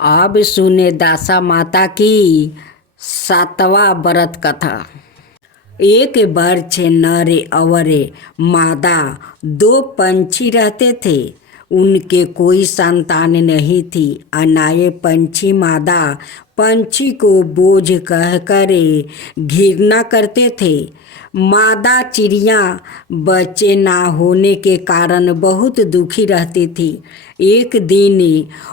अब सुने दासा माता की 7वां व्रत कथा। एक बर्छ नर और मादा 2 पंछी रहते थे। उनके कोई संतान नहीं थी। अनाये पंछी मादा पंछी को बोझ कहकर घृणा करते थे। मादा चिड़िया बच्चे ना होने के कारण बहुत दुखी रहती थी। एक दिन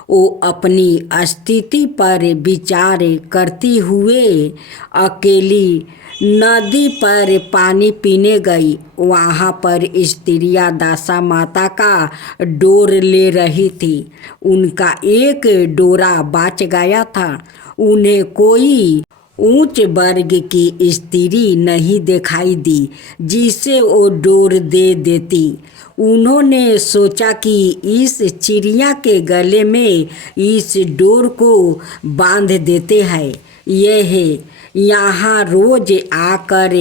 वो अपनी स्थिति पर विचार करती हुए अकेली नदी पर पानी पीने गई। वहाँ पर स्त्रियाँ दासा माता का डोर ले रही थी। उनका एक डोरा बच गया था। उन्हें कोई ऊंच वर्ग की स्त्री नहीं दिखाई दी जिसे वो डोर दे देती। उन्होंने सोचा कि इस चिड़िया के गले में इस डोर को बांध देते हैं। यह यहाँ रोज आकर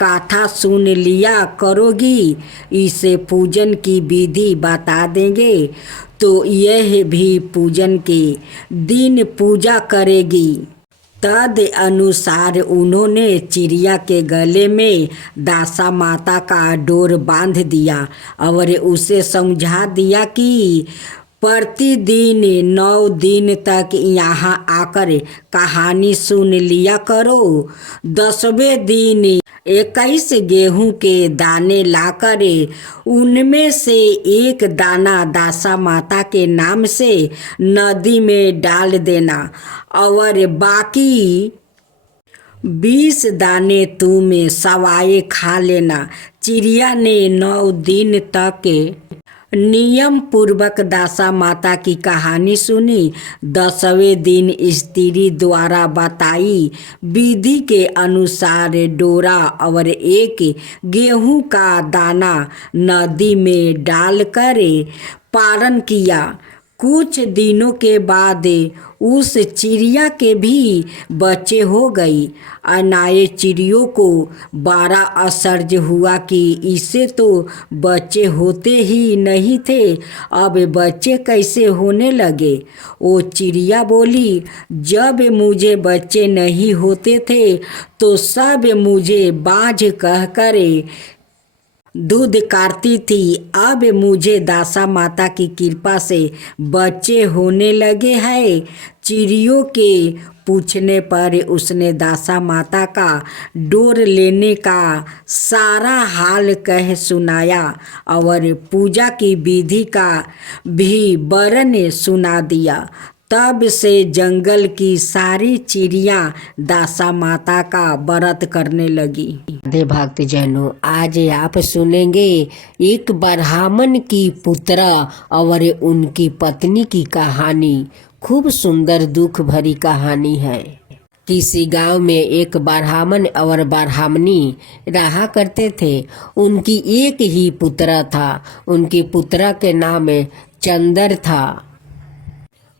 कथा सुन लिया करोगी। इसे पूजन की विधि बता देंगे तो यह भी पूजन के दिन पूजा करेगी। तद अनुसार उन्होंने चिड़िया के गले में दासा माता का डोर बांध दिया और उसे समझा दिया कि प्रतिदिन 9 दिन तक यहाँ आकर कहानी सुन लिया करो। 10वें दिन 21 गेहूं के दाने लाकर उनमें से एक दाना दासा माता के नाम से नदी में डाल देना और बाकी 20 दाने तुम सवाए खा लेना। चिड़िया ने 9 दिन तक नियम पूर्वक दासा माता की कहानी सुनी। 10वें दिन स्त्री द्वारा बताई विधि के अनुसार डोरा और एक गेहूं का दाना नदी में डालकर पारण किया। कुछ दिनों के बाद उस चिड़िया के भी बच्चे हो गई। अनाये चिड़ियों को बड़ा आश्चर्य हुआ कि इसे तो बच्चे होते ही नहीं थे, अब बच्चे कैसे होने लगे। वो चिड़िया बोली, जब मुझे बच्चे नहीं होते थे तो सब मुझे बाझ कहकर दूध काटती थी। अब मुझे दासा माता की कृपा से बच्चे होने लगे हैं। चिड़ियों के पूछने पर उसने दासा माता का डोर लेने का सारा हाल कह सुनाया और पूजा की विधि का भी वर्णन सुना दिया। तब से जंगल की सारी चिड़ियाँ दासा माता का व्रत करने लगी। भक्त जनों, आज आप सुनेंगे एक ब्राह्मण की पुत्रा और उनकी पत्नी की कहानी। खूब सुंदर दुख भरी कहानी है। किसी गांव में एक ब्राह्मण और ब्राह्मणी रहा करते थे। उनकी एक ही पुत्रा था। उनकी पुत्रा के नाम चंदर था।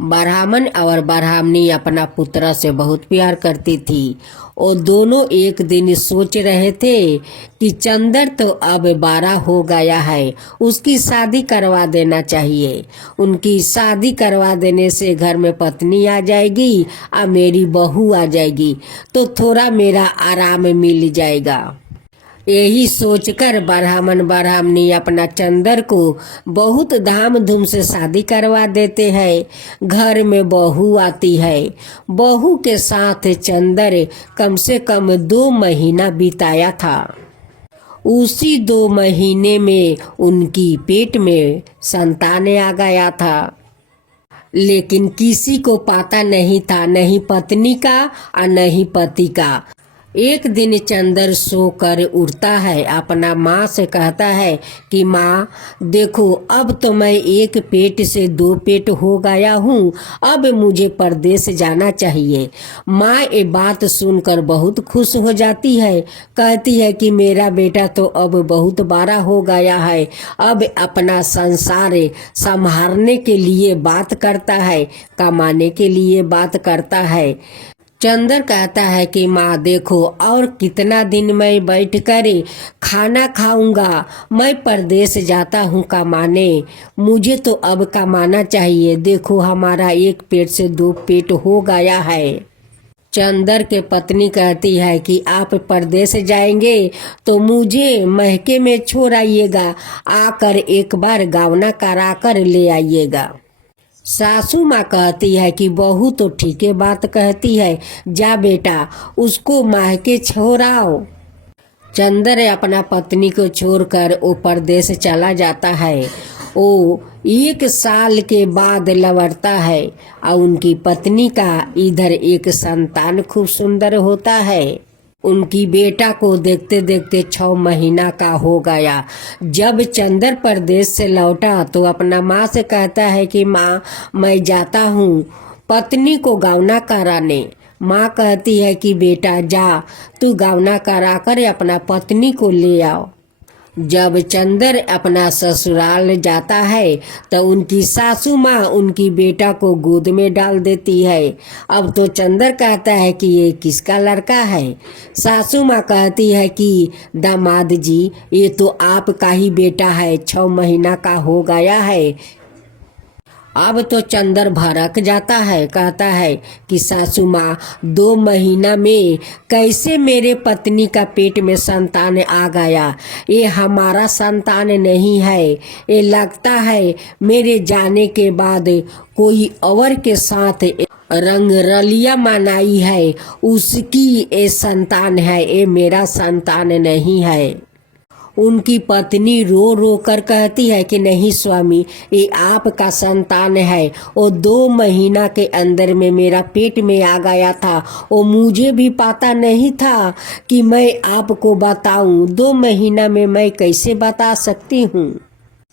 ब्राह्मण और ब्राह्मणी अपना पुत्रा से बहुत प्यार करती थी। और दोनों एक दिन सोच रहे थे कि चंदर तो अब 12 हो गया है, उसकी शादी करवा देना चाहिए। उनकी शादी करवा देने से घर में पत्नी आ जाएगी और मेरी बहू आ जाएगी तो थोड़ा मेरा आराम मिल जाएगा। यही सोचकर ब्राह्मण ब्राह्मणी अपना चंदर को बहुत धामधूम से शादी करवा देते हैं। घर में बहू आती है। बहू के साथ चंदर कम से कम 2 महीना बिताया था। उसी 2 महीने में उनकी पेट में संतान आ गया था। लेकिन किसी को पता नहीं था, नहीं पत्नी का और नहीं पति का। एक दिन चंदर सोकर उठता है, अपना माँ से कहता है कि माँ देखो, अब तो मैं एक पेट से 2 पेट हो गया हूँ, अब मुझे परदेश जाना चाहिए। माँ ये बात सुनकर बहुत खुश हो जाती है। कहती है कि मेरा बेटा तो अब बहुत बड़ा हो गया है, अब अपना संसार संभालने के लिए बात करता है, कमाने के लिए बात करता है। चंदर कहता है कि माँ देखो, और कितना दिन मैं बैठ कर खाना खाऊंगा। मैं परदेश जाता हूँ कमाने, मुझे तो अब कमाना चाहिए। देखो हमारा एक पेट से दो पेट हो गया है। चंदर के पत्नी कहती है कि आप परदेश जाएंगे तो मुझे महके में छोड़ आइएगा, आकर एक बार गावना करा कर ले आइएगा। सासू माँ कहती है कि बहू तो ठीक है बात कहती है, जा बेटा उसको मायके छोड़ाओ। चंदर अपना पत्नी को छोड़कर वो परदेश चला जाता है। वो 1 साल के बाद लौटता है और उनकी पत्नी का इधर एक संतान खूब सुंदर होता है। उनकी बेटा को देखते देखते 6 महीना का हो गया। जब चंदर परदेश से लौटा तो अपना माँ से कहता है कि माँ मैं जाता हूँ पत्नी को गावना कराने। माँ कहती है कि बेटा जा, तू गावना करा कर अपना पत्नी को ले आओ। जब चंदर अपना ससुराल जाता है तो उनकी सासू माँ उनकी बेटा को गोद में डाल देती है। अब तो चंदर कहता है कि ये किसका लड़का है। सासू माँ कहती है कि दामाद जी ये तो आपका ही बेटा है, 6 महीना का हो गया है। अब तो चंदर भड़क जाता है, कहता है कि सासू माँ 2 महीना में कैसे मेरे पत्नी का पेट में संतान आ गया। ये हमारा संतान नहीं है, ये लगता है मेरे जाने के बाद कोई और के साथ रंग रलिया मनाई है, उसकी ये संतान है, ये मेरा संतान नहीं है। उनकी पत्नी रो रो कर कहती है कि नहीं स्वामी ये आपका संतान है, वो 2 महीना के अंदर में मेरा पेट में आ गया था, वो मुझे भी पता नहीं था कि मैं आपको बताऊं। 2 महीना में मैं कैसे बता सकती हूँ।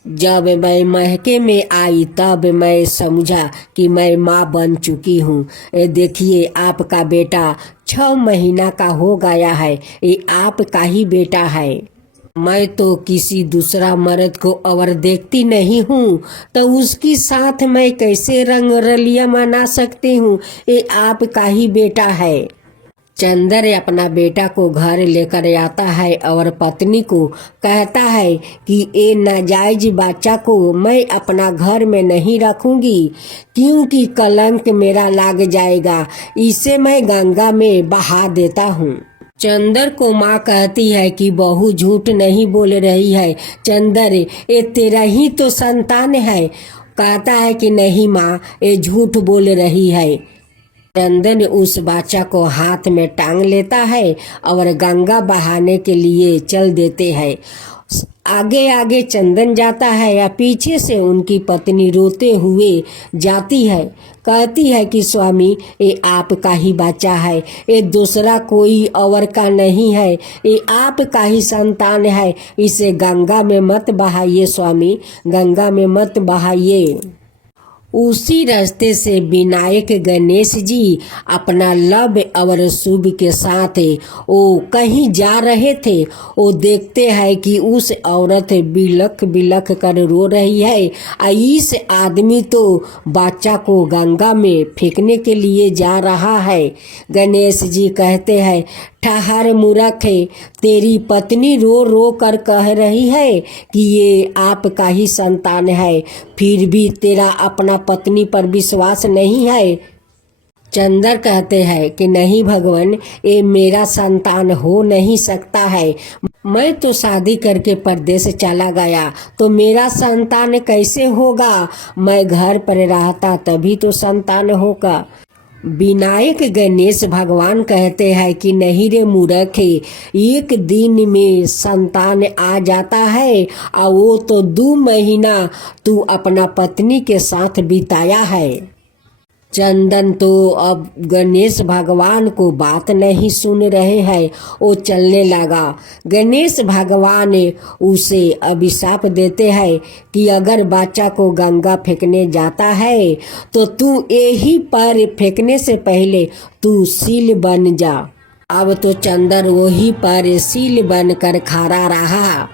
जब मैं महके में आई तब मैं समझा कि मैं माँ बन चुकी हूँ। ये देखिए आपका बेटा 6 महीना का हो गया है, ये आपका ही बेटा है। मैं तो किसी दूसरा मर्द को और देखती नहीं हूँ, तो उसकी साथ मैं कैसे रंग रलिया मना सकती हूँ। ये आपका ही बेटा है। चंदर अपना बेटा को घर लेकर आता है और पत्नी को कहता है कि ये नाजायज बच्चा को मैं अपना घर में नहीं रखूंगी, क्योंकि कलंक मेरा लग जाएगा। इसे मैं गंगा में बहा देता हूँ। चंदर को माँ कहती है कि बहू झूठ नहीं बोल रही है, चंदर ये तेरा ही तो संतान है। कहता है कि नहीं माँ ये झूठ बोल रही है। चंदन उस बच्चा को हाथ में टांग लेता है और गंगा बहाने के लिए चल देते हैं। आगे आगे चंदन जाता है या पीछे से उनकी पत्नी रोते हुए जाती है, कहती है कि स्वामी ये आपका ही बच्चा है, ये दूसरा कोई और का नहीं है, ये आपका ही संतान है। इसे गंगा में मत बहाइए स्वामी, गंगा में मत बहाइए। उसी रास्ते से विनायक गणेश जी अपना लव और शुभ के साथ वो कहीं जा रहे थे। वो देखते हैं कि उस औरत बिलख बिलख कर रो रही है और इस आदमी तो बच्चा को गंगा में फेंकने के लिए जा रहा है। गणेश जी कहते हैं ठहर मूर्ख, तेरी पत्नी रो रो कर कह रही है कि ये आपका ही संतान है, फिर भी तेरा अपना पत्नी पर विश्वास नहीं है। चंदर कहते हैं कि नहीं भगवान, ये मेरा संतान हो नहीं सकता है। मैं तो शादी करके परदेश चला गया तो मेरा संतान कैसे होगा। मैं घर पर रहता तभी तो संतान होगा। विनायक गणेश भगवान कहते हैं कि नहीं रे मूर्ख, एक दिन में संतान आ जाता है और वो तो 2 महीना तू अपना पत्नी के साथ बिताया है। चंदन तो अब गणेश भगवान को बात नहीं सुन रहे हैं, वो चलने लगा। गणेश भगवान उसे अभिशाप देते हैं कि अगर बच्चा को गंगा फेंकने जाता है तो तू यही पर फेंकने से पहले तू सील बन जा। अब तो चंदन वही पर सील बनकर खड़ा रहा।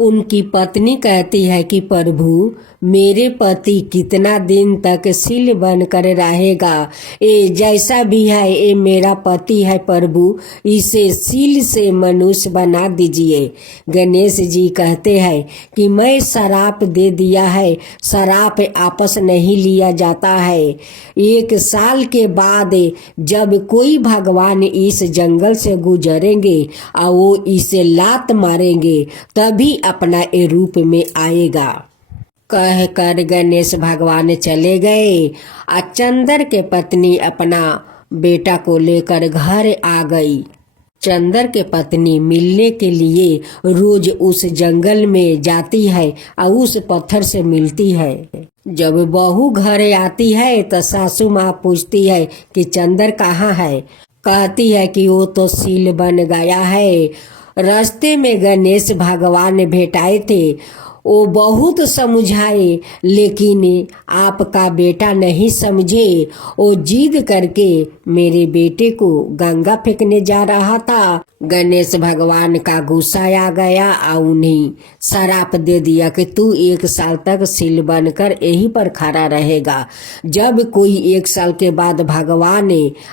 उनकी पत्नी कहती है कि प्रभु, मेरे पति कितना दिन तक सील बनकर रहेगा। ये जैसा भी है ये मेरा पति है प्रभु, इसे सील से मनुष्य बना दीजिए। गणेश जी कहते हैं कि मैं श्राप दे दिया है, श्राप आपस नहीं लिया जाता है। 1 साल के बाद जब कोई भगवान इस जंगल से गुजरेंगे और वो इसे लात मारेंगे तभी अपना ये रूप में आएगा। कह कर गणेश भगवान चले गए। चंदर के पत्नी अपना बेटा को लेकर घर आ गई। चंदर के पत्नी मिलने के लिए रोज उस जंगल में जाती है और उस पत्थर से मिलती है। जब बहू घर आती है तो सासू माँ पूछती है कि चंदर कहाँ है। कहती है कि वो तो सील बन गया है। रास्ते में गणेश भगवान भेटाए थे, वो बहुत समझाए लेकिन आपका बेटा नहीं समझे। वो जिद करके मेरे बेटे को गंगा फेंकने जा रहा था। गणेश भगवान का गुस्सा आ गया और उन्हें श्राप दे दिया कि तू 1 साल तक सील बनकर यहीं पर खड़ा रहेगा। जब कोई 1 साल के बाद भगवान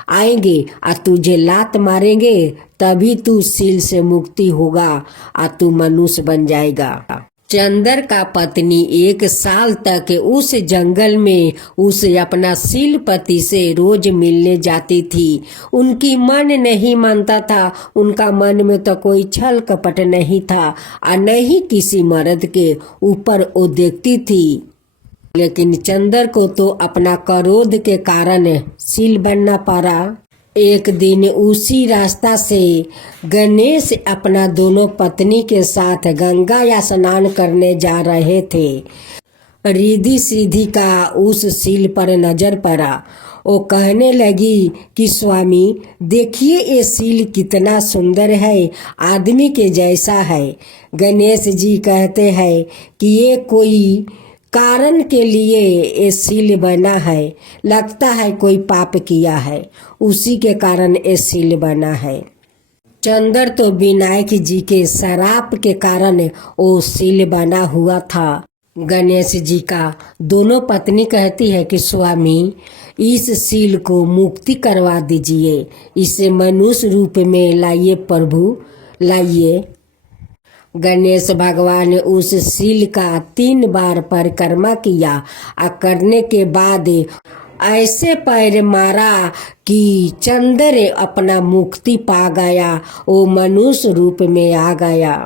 आएंगे और तुझे लात मारेंगे तभी तू सील से मुक्ति होगा और तू मनुष्य बन जाएगा। चंदर का पत्नी 1 साल तक उस जंगल में उस अपना सील पति से रोज मिलने जाती थी। उनकी मन नहीं मानता था, उनका मन में तो कोई छल कपट नहीं था और नहीं किसी मर्द के ऊपर वो देखती थी। लेकिन चंदर को तो अपना क्रोध के कारण सील बनना पड़ा। एक दिन उसी रास्ता से गणेश अपना दोनों पत्नी के साथ गंगा या स्नान करने जा रहे थे। रिद्धि सिद्धि का उस सील पर नजर पड़ा। वो कहने लगी कि स्वामी देखिए ये सील कितना सुंदर है, आदमी के जैसा है। गणेश जी कहते हैं कि ये कोई कारण के लिए ये सील बना है, लगता है कोई पाप किया है, उसी के कारण ये सील बना है। चंदर तो विनायक जी के श्राप के कारण वो सील बना हुआ था। गणेश जी का दोनों पत्नी कहती है कि स्वामी इस सील को मुक्ति करवा दीजिए, इसे मनुष्य रूप में लाइए प्रभु, लाइए। गणेश भगवान ने उस सील का 3 बार परिक्रमा किया और करने के बाद ऐसे पैर मारा कि चंदर अपना मुक्ति पा गया, वो मनुष्य रूप में आ गया।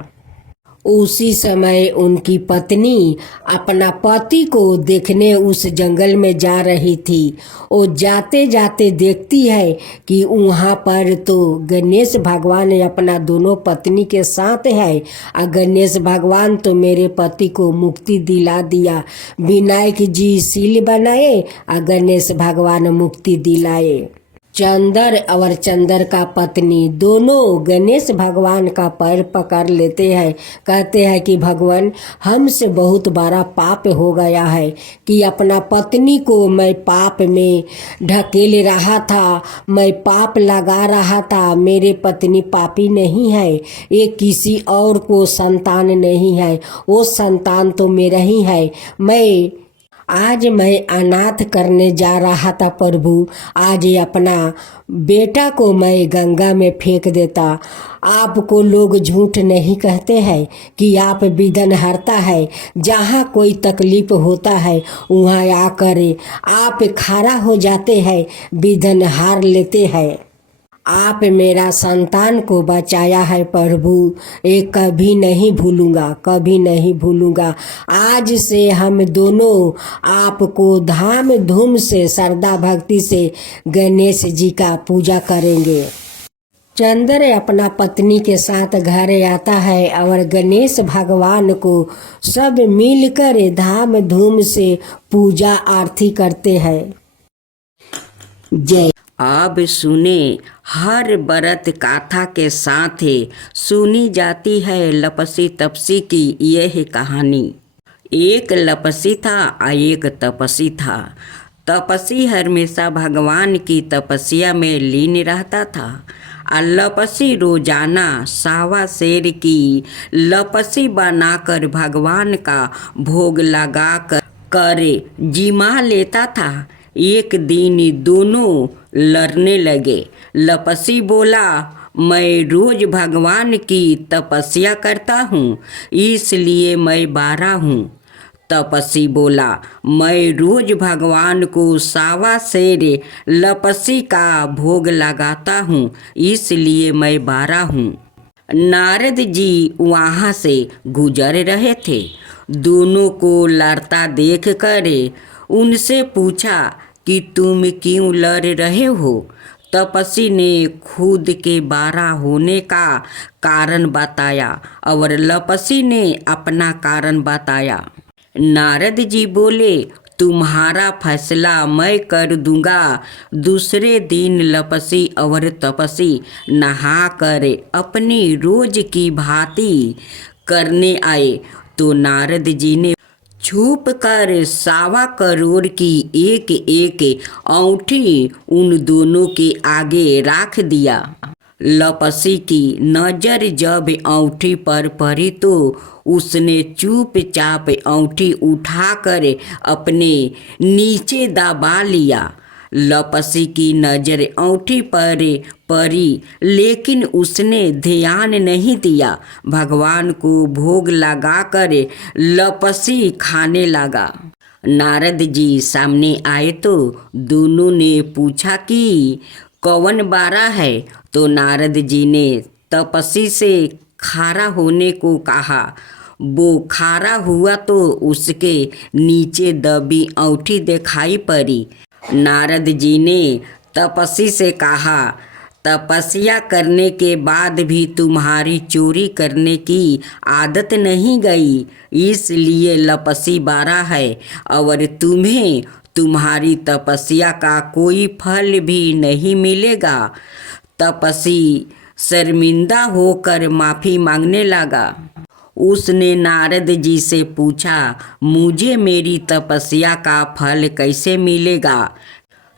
उसी समय उनकी पत्नी अपना पति को देखने उस जंगल में जा रही थी। वो जाते जाते देखती है कि वहाँ पर तो गणेश भगवान अपना दोनों पत्नी के साथ है और गणेश भगवान तो मेरे पति को मुक्ति दिला दिया। विनायक जी सील बनाए और गणेश भगवान मुक्ति दिलाए। चंदर और चंदर का पत्नी दोनों गणेश भगवान का पैर पकड़ लेते हैं। कहते हैं कि भगवान हमसे बहुत बड़ा पाप हो गया है कि अपना पत्नी को मैं पाप में ढकेल रहा था, मैं पाप लगा रहा था। मेरे पत्नी पापी नहीं है, ये किसी और को संतान नहीं है, वो संतान तो मेरा ही है। आज मैं अनाथ करने जा रहा था प्रभु, आज अपना बेटा को मैं गंगा में फेंक देता। आपको लोग झूठ नहीं कहते हैं कि आप विघ्न हरता है, जहाँ कोई तकलीफ होता है वहाँ आकर आप खड़ा हो जाते हैं, विघ्न हार लेते हैं। आप मेरा संतान को बचाया है प्रभु, ये कभी नहीं भूलूंगा, कभी नहीं भूलूंगा। आज से हम दोनों आपको धाम धूम से श्रद्धा भक्ति से गणेश जी का पूजा करेंगे। चंद्र अपना पत्नी के साथ घर आता है और गणेश भगवान को सब मिलकर धाम धूम से पूजा आरती करते हैं। जय। अब सुने हर व्रत गाथा के साथ सुनी जाती है लपसी तपसी की यह कहानी। एक लपसी था और एक तपसी था। तपसी हमेशा भगवान की तपस्या में लीन रहता था लपसी रोजाना सावा शेर की लपसी बनाकर भगवान का भोग लगा कर जिमा लेता था। एक दिन दोनों लड़ने लगे। लपसी बोला, मैं रोज भगवान की तपस्या करता हूँ, इसलिए मैं बारा हूँ। तपसी बोला, मैं रोज भगवान को सावा शेर लपसी का भोग लगाता हूँ, इसलिए मैं बारा हूँ। नारद जी वहाँ से गुजर रहे थे। दोनों को लड़ता देख कर उनसे पूछा कि तुम क्यों लड़ रहे हो। तपसी ने खुद के बारा होने का कारण बताया और लपसी ने अपना कारण बताया। नारद जी बोले, तुम्हारा फैसला मैं कर दूंगा। दूसरे दिन लपसी और तपसी नहा कर अपनी रोज की भांति करने आए तो नारद जी ने छुप कर 1.25 करोड़ की एक एक औंठी उन दोनों के आगे रख दिया। लपसी की नज़र जब औंठी पर पड़ी तो उसने चुपचाप औंठी उठाकर अपने नीचे दबा लिया। लपसी की नज़र औंठी पर पड़ी, लेकिन उसने ध्यान नहीं दिया। भगवान को भोग लगाकर लपसी खाने लगा। नारद जी सामने आए तो दोनों ने पूछा कि कौन बारा है। तो नारद जी ने तपसी से खारा होने को कहा। वो खारा हुआ तो उसके नीचे दबी औंठी दिखाई पड़ी। नारद जी ने तपसी से कहा, तपस्या करने के बाद भी तुम्हारी चोरी करने की आदत नहीं गई, इसलिए लपसी बारा है और तुम्हें तुम्हारी तपस्या का कोई फल भी नहीं मिलेगा। तपसी शर्मिंदा होकर माफ़ी मांगने लगा। उसने नारद जी से पूछा, मुझे मेरी तपस्या का फल कैसे मिलेगा।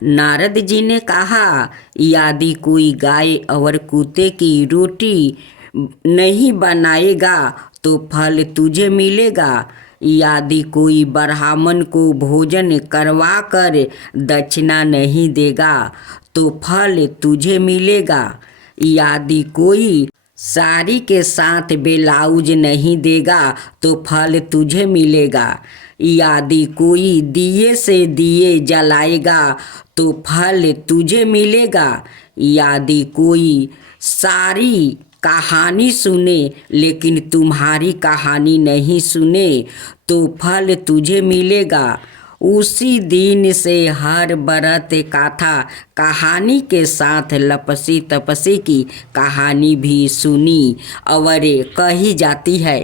नारद जी ने कहा, यदि कोई गाय और कुत्ते की रोटी नहीं बनाएगा तो फल तुझे मिलेगा। यदि कोई ब्राह्मण को भोजन करवा कर दक्षिणा नहीं देगा तो फल तुझे मिलेगा। यदि कोई साड़ी के साथ ब्लाउज नहीं देगा तो फल तुझे मिलेगा। यदि कोई दिए से दिए जलाएगा तो फल तुझे मिलेगा। यदि कोई सारी कहानी सुने लेकिन तुम्हारी कहानी नहीं सुने तो फल तुझे मिलेगा। उसी दिन से हर व्रत कथा कहानी के साथ लपसी तपसी की कहानी भी सुनी और कही जाती है।